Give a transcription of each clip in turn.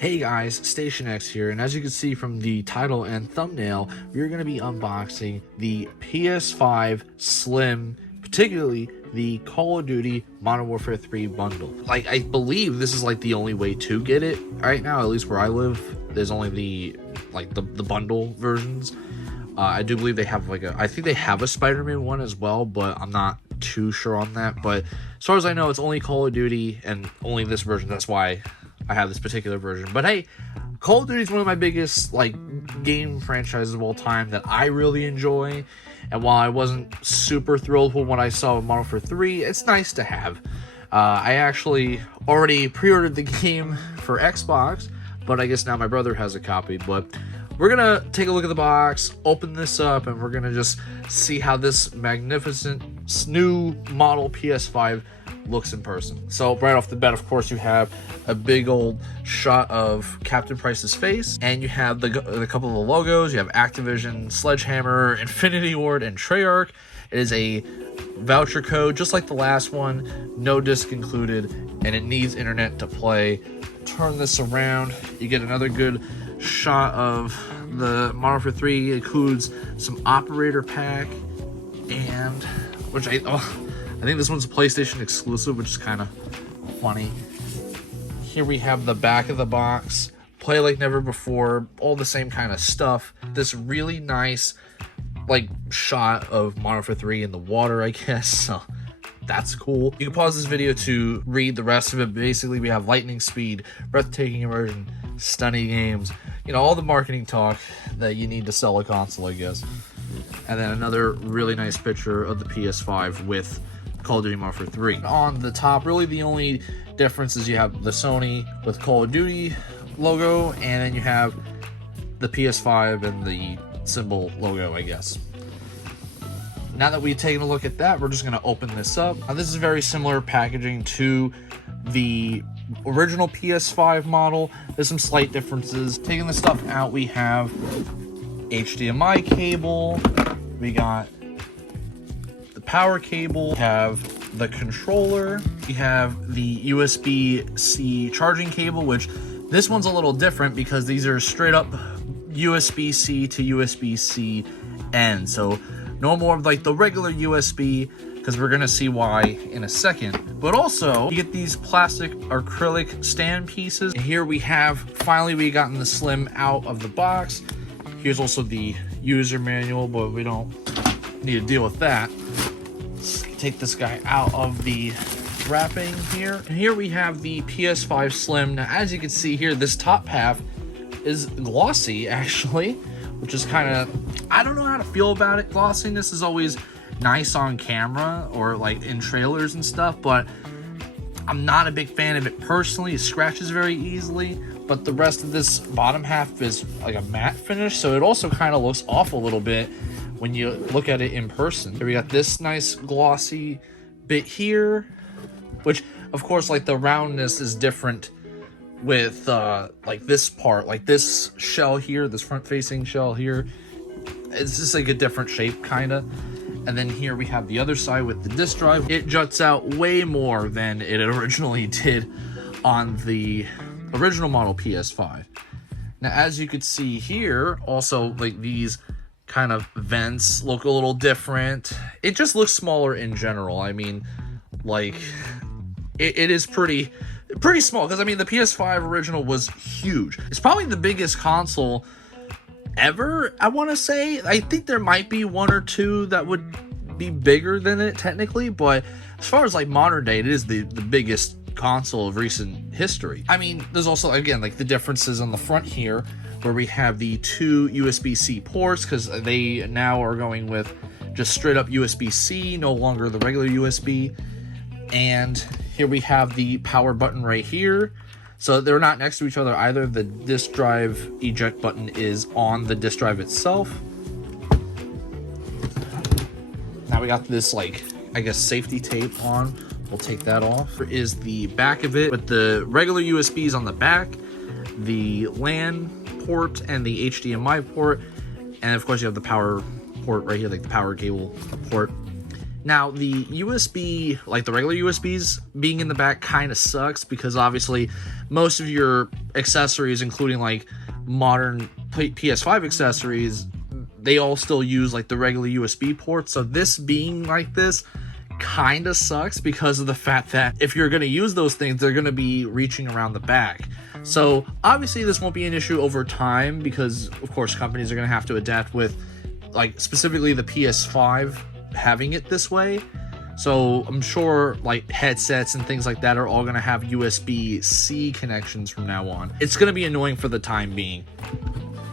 Hey guys, Station X here, and as you can see from the title and thumbnail, we're going to be unboxing the PS5 Slim, particularly the Call of Duty Modern Warfare 3 bundle. I believe this is the only way to get it right now, at least where I live. There's only the bundle versions. I do believe they have I think they have a Spider-Man one as well, but I'm not too sure on that. But as far as I know, it's only Call of Duty and only this version. That's why I have this particular version. But hey, Call of Duty is one of my biggest game franchises of all time that I really enjoy. And while I wasn't super thrilled when I saw Modern Warfare 3, it's nice to have. I actually already pre-ordered the game for Xbox, but I guess now my brother has a copy. But we're gonna take a look at the box, open this up, and we're gonna just see how this magnificent new model PS5 looks in person. So right off the bat, of course, you have a big old shot of Captain Price's face, and you have the couple of the logos. You have Activision, Sledgehammer, Infinity Ward, and Treyarch. It is a voucher code, just like the last one, no disc included, and it needs internet to play. Turn this around, you get another good shot of the Modern Warfare 3. It includes some operator pack, and which I think this one's a PlayStation exclusive, which is kind of funny. Here we have the back of the box, play like never before, all the same kind of stuff. This really nice shot of Modern Warfare 3 in the water, I guess, so that's cool. You can pause this video to read the rest of it. Basically, we have lightning speed, breathtaking immersion, stunning games, all the marketing talk that you need to sell a console, I guess. And then another really nice picture of the PS5 with Call of Duty Modern Warfare 3. On the top, really the only difference is you have the Sony with Call of Duty logo, and then you have the PS5 and the symbol logo, I guess. Now that we've taken a look at that, we're just going to open this up. Now, this is very similar packaging to the original PS5 model. There's some slight differences. Taking the stuff out, we have HDMI cable, we got the power cable, we have the controller, we have the USB-C charging cable, which this one's a little different because these are straight up USB-C to USB-C N. So no more of the regular USB, because we're gonna see why in a second. But also, you get these plastic acrylic stand pieces. And here we have, finally we gotten the Slim out of the box. Here's also the user manual, but we don't need to deal with that. Let's take this guy out of the wrapping here. And here we have the PS5 Slim. Now, as you can see here, this top half is glossy, actually, which is kind of, I don't know how to feel about it. Glossiness is always nice on camera or in trailers and stuff, but I'm not a big fan of it personally. It scratches very easily, but the rest of this bottom half is a matte finish, so it also kind of looks off a little bit when you look at it in person. Here we got this nice glossy bit here, which of course the roundness is different with this part, this shell here, this front facing shell here. It's just a different shape kind of. And then here we have the other side with the disk drive. It juts out way more than it originally did on the original model PS5. Now, as you could see here, also these kind of vents look a little different. It just looks smaller in general. I mean, it is pretty small, because I mean the PS5 original was huge. It's probably the biggest console ever, I want to say. I think there might be one or two that would be bigger than it technically, but as far as modern day, it is the biggest console of recent history. I mean, there's also, again, the differences on the front here, where we have the two USB-C ports, because they now are going with just straight up USB-C, no longer the regular USB. And here we have the power button right here. So they're not next to each other either. The disk drive eject button is on the disk drive itself. Now we got this I guess safety tape on. We'll take that off. Here is the back of it with the regular USBs on the back, the LAN port and the HDMI port, and of course you have the power port right here, the power cable port. Now, the USB, like the regular USBs being in the back kind of sucks because obviously most of your accessories, including like modern PS5 accessories, they all still use like the regular USB ports. So this being like this kind of sucks because of the fact that if you're going to use those things, they're going to be reaching around the back. So obviously this won't be an issue over time because of course companies are going to have to adapt with like specifically the PS5 having it this way. So I'm sure like headsets and things like that are all going to have USB-C connections from now on. It's going to be annoying for the time being.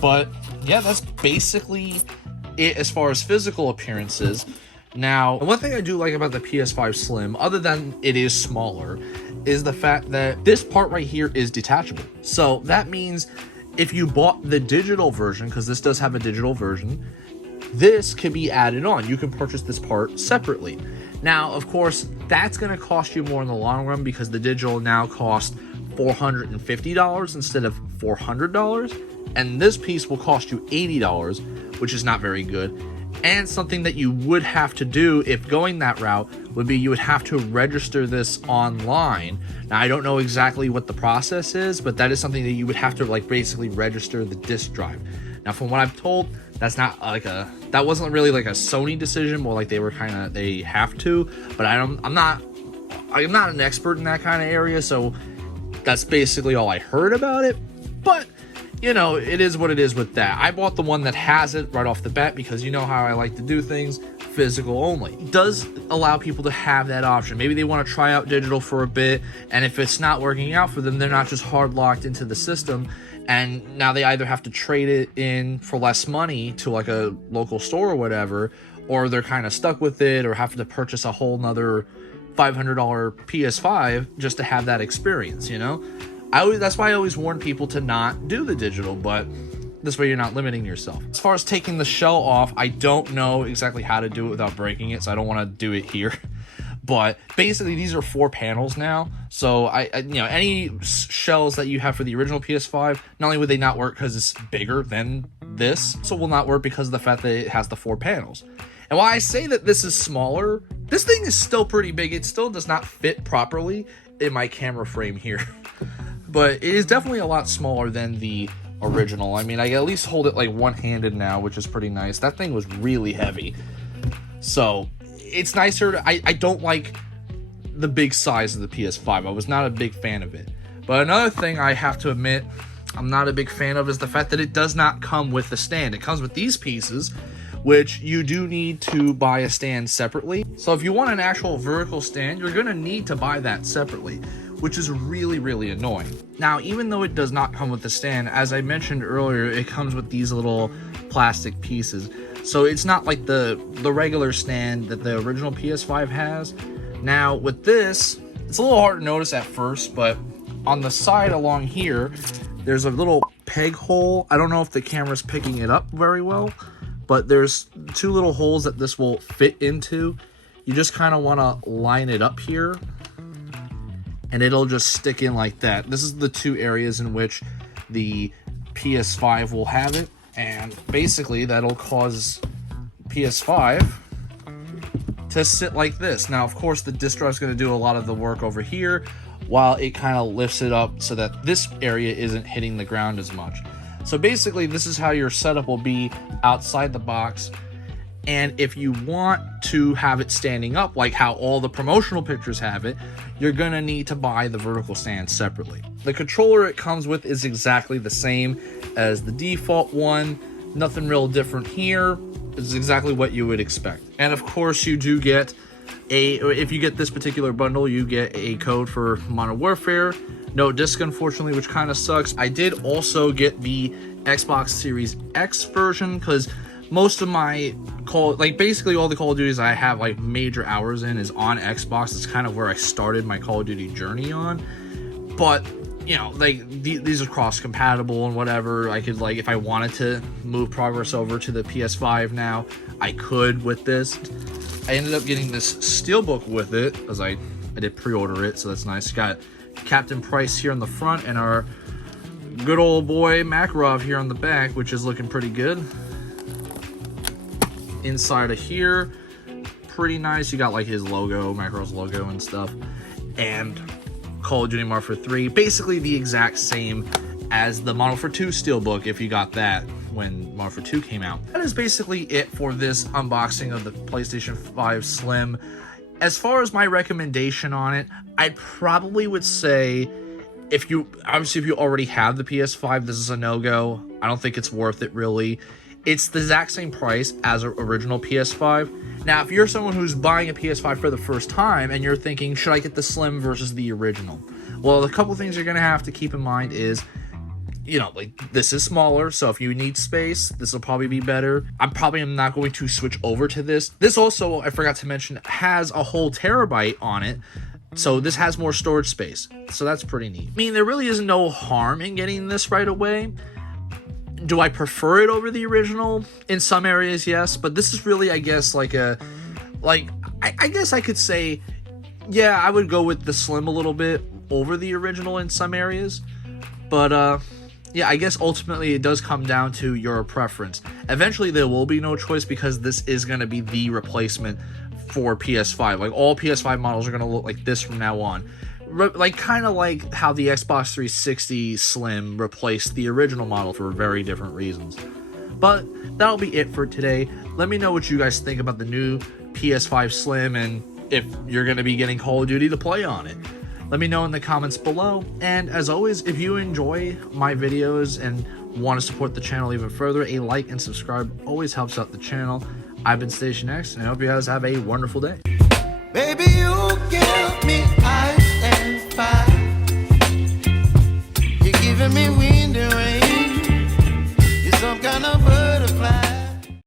But yeah, that's basically it as far as physical appearances. Now, one thing I do like about the PS5 Slim, other than it is smaller, is the fact that this part right here is detachable. So that means if you bought the digital version, because this does have a digital version, this can be added on. You can purchase this part separately. Now, of course, that's going to cost you more in the long run because the digital now costs $450 instead of $400. And this piece will cost you $80, which is not very good. And something that you would have to do if going that route would be you would have to register this online. Now, I don't know exactly what the process is, but that is something that you would have to like basically register the disk drive. Now, from what I've told, that's not like that wasn't really like a Sony decision, more like they have to, but I'm not an expert in that kind of area, so that's basically all I heard about it. But you know, it is what it is with that. I bought the one that has it right off the bat because you know how I like to do things, physical only. It does allow people to have that option. Maybe they want to try out digital for a bit, and if it's not working out for them, they're not just hard locked into the system, and now they either have to trade it in for less money to like a local store or whatever, or they're kind of stuck with it, or have to purchase a whole nother $500 PS5 just to have that experience, you know? That's why I always warn people to not do the digital, but this way you're not limiting yourself. As far as taking the shell off, I don't know exactly how to do it without breaking it, so I don't want to do it here. But basically, these are 4 panels now, so any shells that you have for the original PS5, not only would they not work because it's bigger than this, so will not work because of the fact that it has the 4 panels. And while I say that this is smaller, this thing is still pretty big. It still does not fit properly in my camera frame here. But it is definitely a lot smaller than the original. I mean, I at least hold it like one-handed now, which is pretty nice. That thing was really heavy. So it's nicer. I don't like the big size of the PS5. I was not a big fan of it. But another thing I have to admit I'm not a big fan of is the fact that it does not come with a stand. It comes with these pieces, which you do need to buy a stand separately. So if you want an actual vertical stand, you're going to need to buy that separately, which is really, really annoying. Now, even though it does not come with the stand, as I mentioned earlier, it comes with these little plastic pieces. So it's not like the regular stand that the original PS5 has. Now, with this, it's a little hard to notice at first, but on the side along here, there's a little peg hole. I don't know if the camera's picking it up very well, but there's 2 little holes that this will fit into. You just kind of want to line it up here, and it'll just stick in like that. This is the 2 areas in which the PS5 will have it, and basically that'll cause PS5 to sit like this. Now, of course, the disk drive is going to do a lot of the work over here, while it kind of lifts it up so that this area isn't hitting the ground as much. So basically, this is how your setup will be outside the box. And if you want to have it standing up, like how all the promotional pictures have it, you're going to need to buy the vertical stand separately. The controller it comes with is exactly the same as the default one. Nothing real different here. It's exactly what you would expect. And of course, you do get if you get this particular bundle, you get a code for Modern Warfare. No disc, unfortunately, which kind of sucks. I did also get the Xbox Series X version because most of my basically all the Call of Duties I have like major hours in is on Xbox. It's kind of where I started my Call of Duty journey on. But you know, like these are cross compatible and whatever. I could, like, if I wanted to move progress over to the PS5 now, I could with this. I ended up getting this steelbook with it as I did pre-order it, so that's nice. Got Captain Price here on the front and our good old boy Makarov here on the back, which is looking pretty good. Inside of here, pretty nice. You got like his logo, Macro's logo and stuff. And Call of Duty Modern Warfare 3, basically the exact same as the Modern Warfare 2 Steelbook if you got that when Modern Warfare 2 came out. That is basically it for this unboxing of the PlayStation 5 Slim. As far as my recommendation on it, I probably would say if you already have the PS5, this is a no-go. I don't think it's worth it really. It's the exact same price as an original PS5. Now, if you're someone who's buying a PS5 for the first time and you're thinking, should I get the Slim versus the original? Well, a couple things you're going to have to keep in mind is, you know, like, this is smaller, so if you need space, this will probably be better. I probably am not going to switch over to this. This also, I forgot to mention, has a whole terabyte on it, so this has more storage space. So that's pretty neat. I mean, there really is no harm in getting this right away. Do I prefer it over the original? In some areas, yes, but this is really, I guess, I guess I could say, yeah, I would go with the Slim a little bit over the original in some areas, but, yeah, I guess ultimately it does come down to your preference. Eventually, there will be no choice because this is going to be the replacement for PS5. Like, all PS5 models are going to look like this from now on. Like, kind of like how the Xbox 360 Slim replaced the original model for very different reasons. But that'll be it for today. Let me know what you guys think about the new PS5 Slim and if you're going to be getting Call of Duty to play on it. Let me know in the comments below. And as always, if you enjoy my videos and want to support the channel even further, a like and subscribe always helps out the channel. I've been Station X, and I hope you guys have a wonderful day. Baby, you give me ice and fire. You're giving me